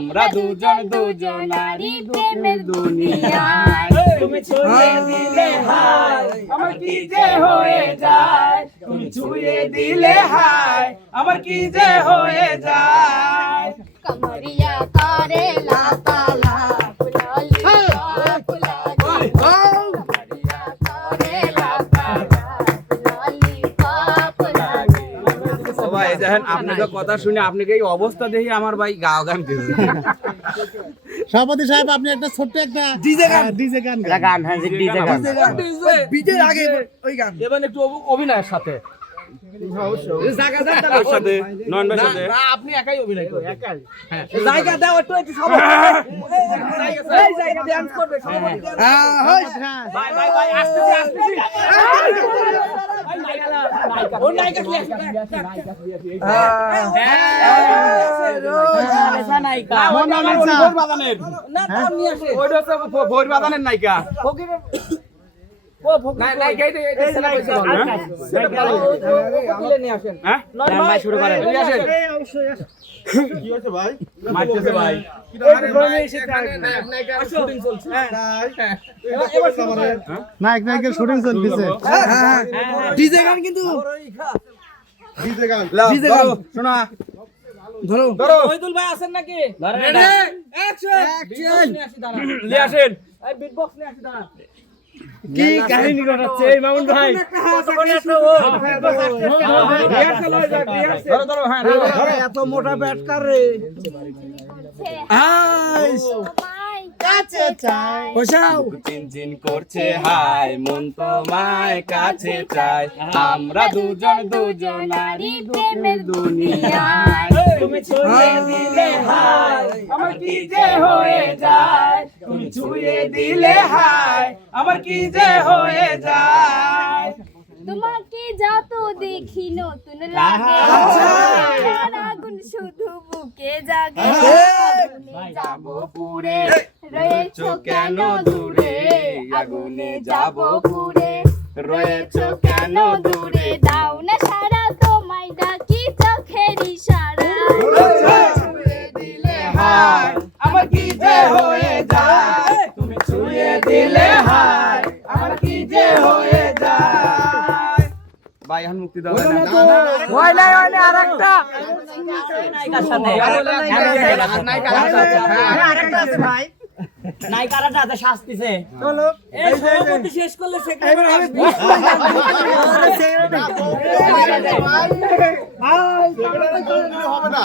আমরা দুজন দুজনারই প্রেমের দুনিয়ায়। তুমি ছুঁয়ে দিলে হায় আমার কি যে হয়ে যায়? তুমি ছুঁয়ে দিলে হায় আমার কি যে হয়ে যায়? কামরিয়া করে লাতা দেখেন আপনাকে কথা শুনে আপনাকে এই অবস্থা দেখে আমার ভাই গাও গান দিয়েছে সভাপতি সাহেব আপনি একটা ছোট্ট একটা ডিজে গান। ডিজে গান গান। গান হ্যাঁ ডিজে গান বিজের আগে ওই গান। এবার একটু অভিনয়ের সাথে। আপনি একাই অভিনয় হ্যাঁ। জায়গা দাও একটু একটু সবাই সবাই হ্যাঁ? নায়িকা। নায়িকা হ্যাঁ? আসেন। হ্যাঁ? আসেন। নায়কের শুটিং চলতেছে ডিজে গান কিন্তু ডিজে গান। শোনা ধরো। ধরো। মহিদুল ভাই আছেন নাকি? রেডি অ্যাকশন অ্যাকশন নিয়ে আসেন। এই বিট নিয়ে আসি দাঁড়া কি কাহিনী ঘটাচ্ছে? এই মামুন ভাই। হ্যাঁ। এত মোটা ব্যাট কার রে কাছে চাই। বসাও। চিনচিন করছে হাই মন তোমায় কাছে চাই। আমরা দুজন দুজনারই প্রেমের দুনিয়ায়। তুমি ছুঁয়ে দিলে হাই আমার কি যে হয়ে যায়? তুমি ছুঁয়ে দিলে হাই আমার কি যে হয়ে যায়? তোমাকে যত দেখি নতুন লাগে? আর আগুন শুধু বুকে জাগে। আগুনে যাব পুরে রয়েছো কেন দূরে? আগুনে যাব পুরে। রয়েছো কেন দূরে? দাও দিলে আমার কি যে হয়ে যায় তুমি ছুঁয়ে দিলে হাই আমার কি যে হয়ে যায় ভাই এখন মুক্তি দাও না হয় নাই হয় নাই আরেকটা চলো এই সভাপতি শেষ করলে সেক্রেটারি আসবে না না না সভাপতি শেষ করলে সেক্রেটারি আসবে না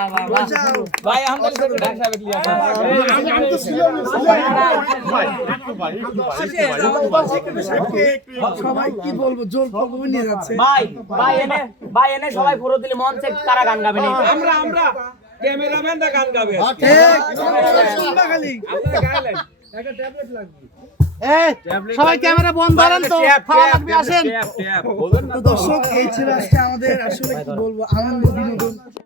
ভাই সবাই কি বলব? জোর করব নিয়ে যাচ্ছে। ভাই ভাই এনে ভাই এনে সবাই পুরো দিলে কারা গান গাবে আমরা আমরা। ক্যামেরাম্যানটা গান গাবে। শুনবা খালি সবাই ক্যামেরা বন্ধ করেন তো। খাওয়া লাগবে আসেন। দর্শক এই ছিল আজকে আমাদের আসলে কি বলব? আনন্দ বিনোদন।